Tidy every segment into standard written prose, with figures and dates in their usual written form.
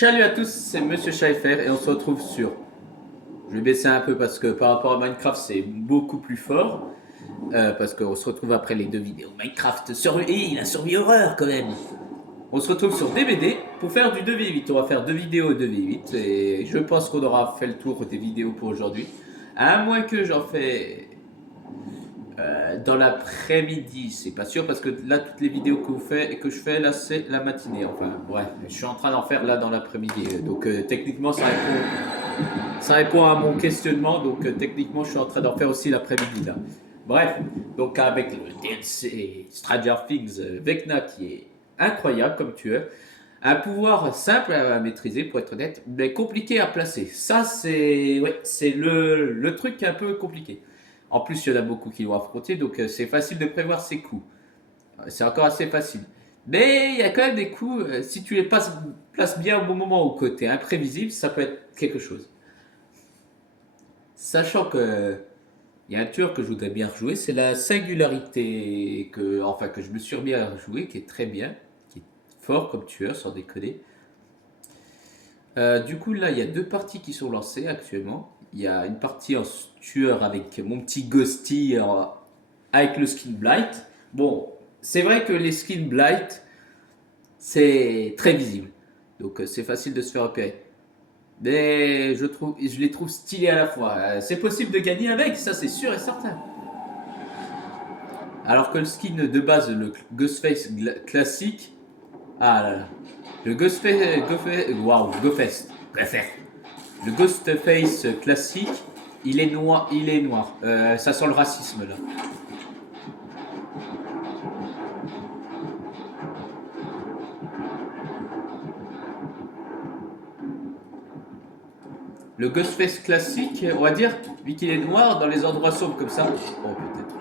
Salut à tous, c'est Monsieur Schleifer et on se retrouve sur. Je vais baisser un peu parce que par rapport à Minecraft c'est beaucoup plus fort. Parce qu'on se retrouve après les deux vidéos Minecraft sur. Et il a survie horreur quand même. On se retrouve sur DBD pour faire du 2v8. On va faire deux vidéos 2v8 et je pense qu'on aura fait le tour des vidéos pour aujourd'hui. À moins que j'en fais dans l'après-midi, c'est pas sûr parce que là toutes les vidéos que je fais là c'est la matinée. Enfin bref, je suis en train d'en faire là dans l'après-midi. Donc techniquement ça répond à mon questionnement. Donc techniquement je suis en train d'en faire aussi l'après-midi là. Bref, donc avec le DLC Stranger Things Vecna qui est incroyable comme tueur. Un pouvoir simple à maîtriser pour être honnête, mais compliqué à placer. Ça c'est le truc un peu compliqué. En plus, il y en a beaucoup qui l'ont affronté, donc c'est facile de prévoir ses coups. C'est encore assez facile. Mais il y a quand même des coups, si tu les places bien au bon moment au côté imprévisible, ça peut être quelque chose. Sachant que il y a un tueur que je voudrais bien rejouer, c'est la singularité que je me suis remis à rejouer, qui est très bien, qui est fort comme tueur, sans déconner. Du coup, là, il y a deux parties qui sont lancées actuellement. Il y a une partie en tueur avec mon petit Ghosty avec le skin Blight. Bon, c'est vrai que les skins Blight, c'est très visible. Donc, c'est facile de se faire repérer. Mais je les trouve stylés à la fois. C'est possible de gagner avec, ça c'est sûr et certain. Alors que le skin de base, le Ghostface classique, ah là là. Le Le Ghostface classique, il est noir, ça sent le racisme là. Le Ghostface classique, on va dire, vu qu'il est noir dans les endroits sombres comme ça. Oh putain.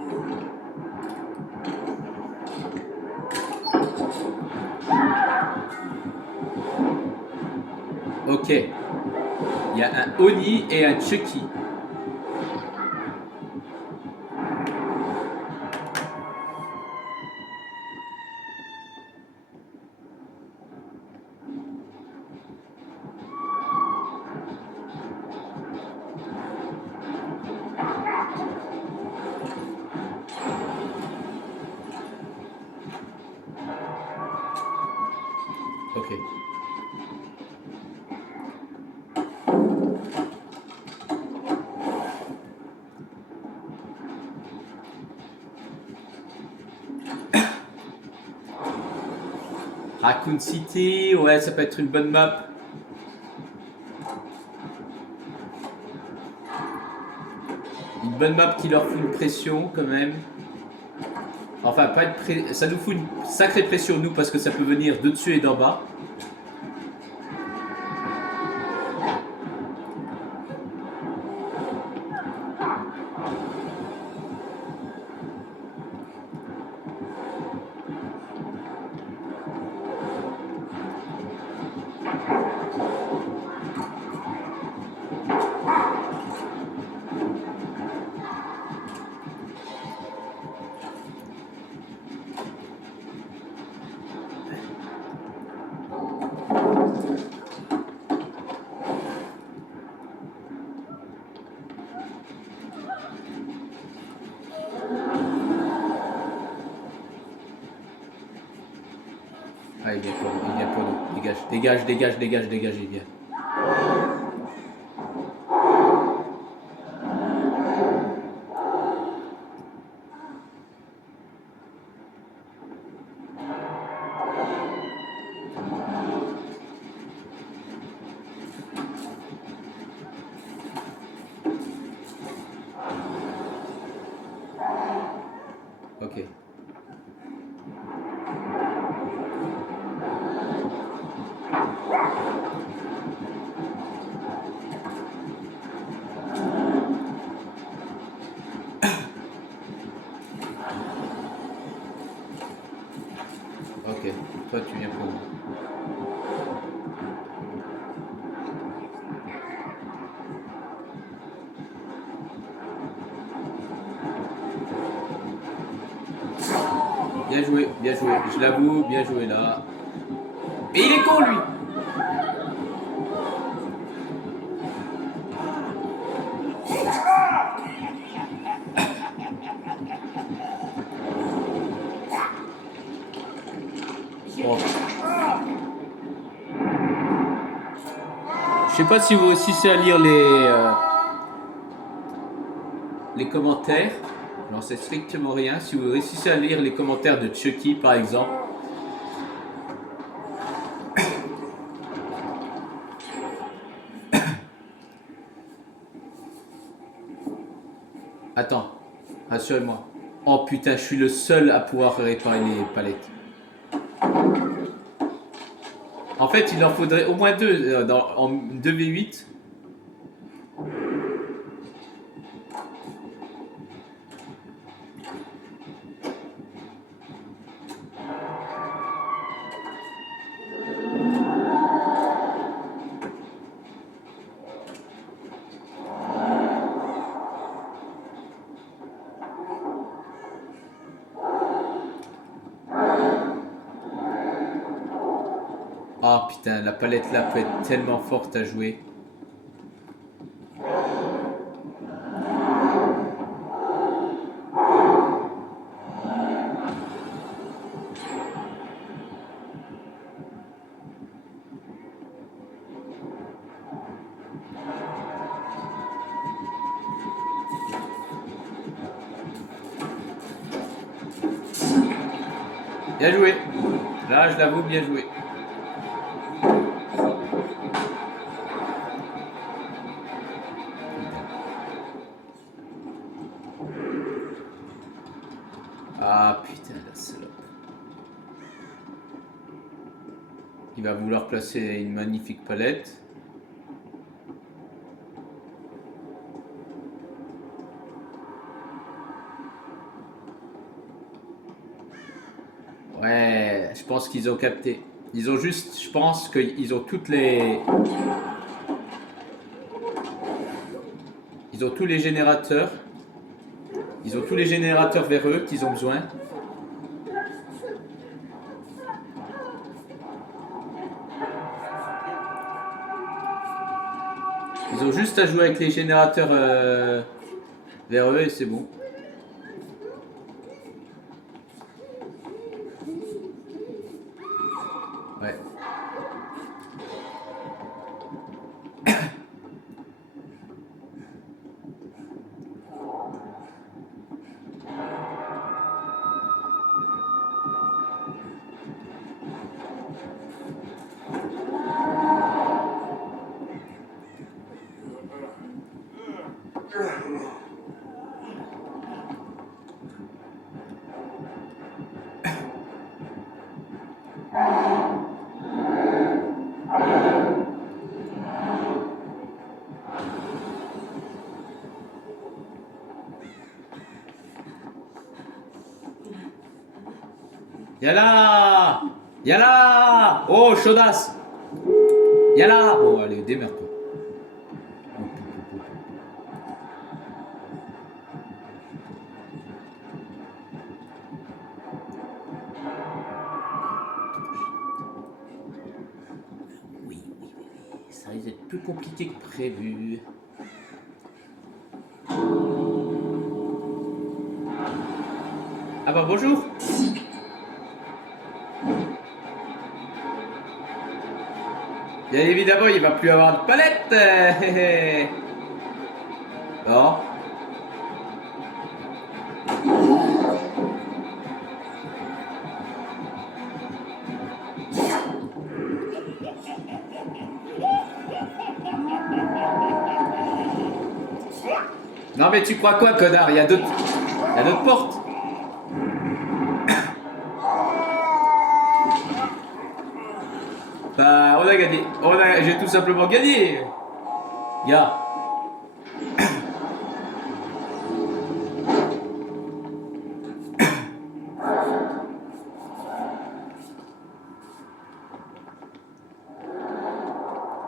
Ok. Il y a un Oni et un Chucky. Ok. Raccoon City, ouais, ça peut être une bonne map. Une bonne map qui leur fout une pression quand même. Enfin, pas ça nous fout une sacrée pression nous parce que ça peut venir de dessus et d'en bas. Ah, il vient pour nous. Dégage, dégage, dégage, dégage, dégage, il vient. Ok. Ok, toi tu viens pour nous. Bien joué, je l'avoue, bien joué là. Et il est con lui. sais pas si vous réussissez à lire les commentaires. J'en sais strictement rien. Si vous réussissez à lire les commentaires de Chucky, par exemple. Attends, rassurez-moi. Oh putain, je suis le seul à pouvoir réparer les palettes. En fait, il en faudrait au moins deux en 2v8. Ah putain, la palette là peut être tellement forte à jouer. Bien joué. Là, je l'avoue, bien joué. Ah putain, la salope. Il va vouloir placer une magnifique palette. Ouais, je pense qu'ils ont capté. Ils ont juste, je pense qu'ils ont toutes les... Ils ont tous les générateurs. Ils ont tous les générateurs vers eux qu'ils ont besoin. Ils ont juste à jouer avec les générateurs vers eux et c'est bon. Ouais. Yala! Yala! Oh, chaudasse! Yala! Bon, allez, démerde-toi. Oui, ça risque d'être plus compliqué que prévu. Ah bah bonjour! Bien évidemment, il va plus avoir de palette. Non. Non mais tu crois quoi, connard? Il y a d'autres portes. Bah, on a gagné. J'ai tout simplement gagné. Gars.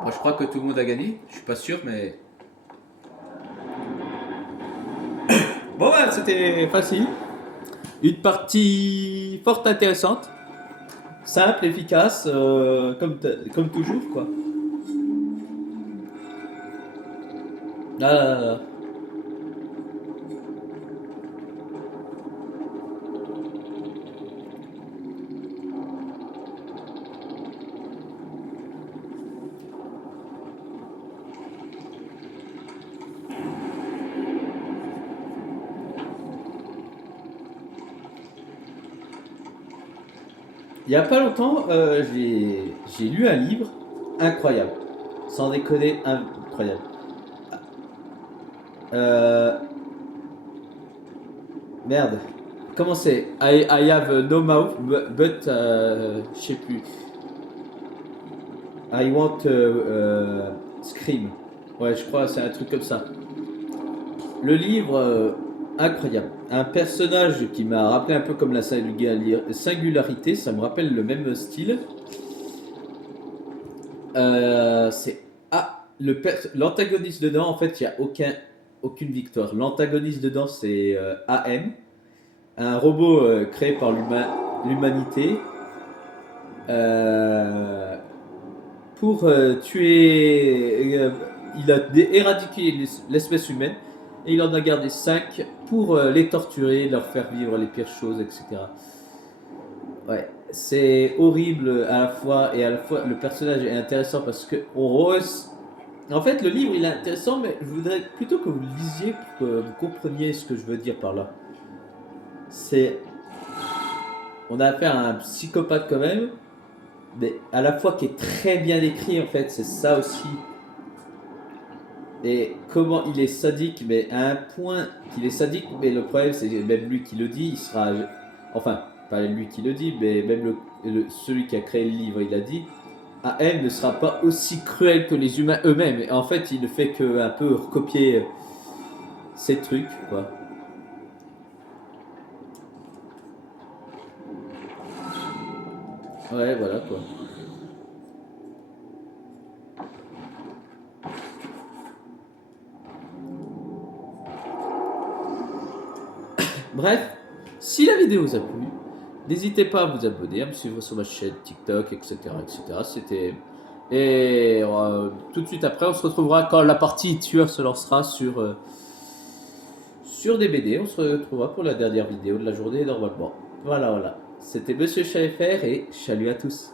Moi, je crois que tout le monde a gagné. Je suis pas sûr, mais... Bon, bah, c'était facile. Une partie fort intéressante. Simple, efficace, comme toujours, quoi. Là, là, là, là. Il y a pas longtemps, j'ai lu un livre incroyable. Sans déconner, incroyable. Euh, Merde. Comment c'est? I have no mouth, but je sais plus. I want scream. Ouais, je crois, c'est un truc comme ça. Le livre, incroyable. Un personnage qui m'a rappelé un peu comme la singularité, ça me rappelle le même style. C'est l'antagoniste dedans, en fait, il n'y a aucune victoire. L'antagoniste dedans, c'est AM, un robot créé par l'humanité euh, pour tuer. Il a éradiqué l'espèce humaine et il en a gardé 5 pour les torturer, leur faire vivre les pires choses, etc. Ouais, c'est horrible à la fois et à la fois le personnage est intéressant parce que en fait le livre il est intéressant mais je voudrais plutôt que vous le lisiez pour que vous compreniez ce que je veux dire par là. C'est On a affaire à un psychopathe quand même mais à la fois qui est très bien écrit en fait, c'est ça aussi. Et comment il est sadique mais à un point qu'il est sadique mais le problème c'est même lui qui le dit, il sera enfin pas lui qui le dit mais même celui qui a créé le livre il a dit AM ne sera pas aussi cruel que les humains eux-mêmes. Et en fait, il ne fait que un peu recopier ces trucs, quoi. Ouais, voilà, quoi. Bref, si la vidéo vous a plu, n'hésitez pas à vous abonner, à me suivre sur ma chaîne TikTok, etc., etc. C'était et tout de suite après, on se retrouvera quand la partie tueur se lancera sur des BD. On se retrouvera pour la dernière vidéo de la journée normalement. Voilà, voilà. C'était Monsieur Chafer et salut à tous.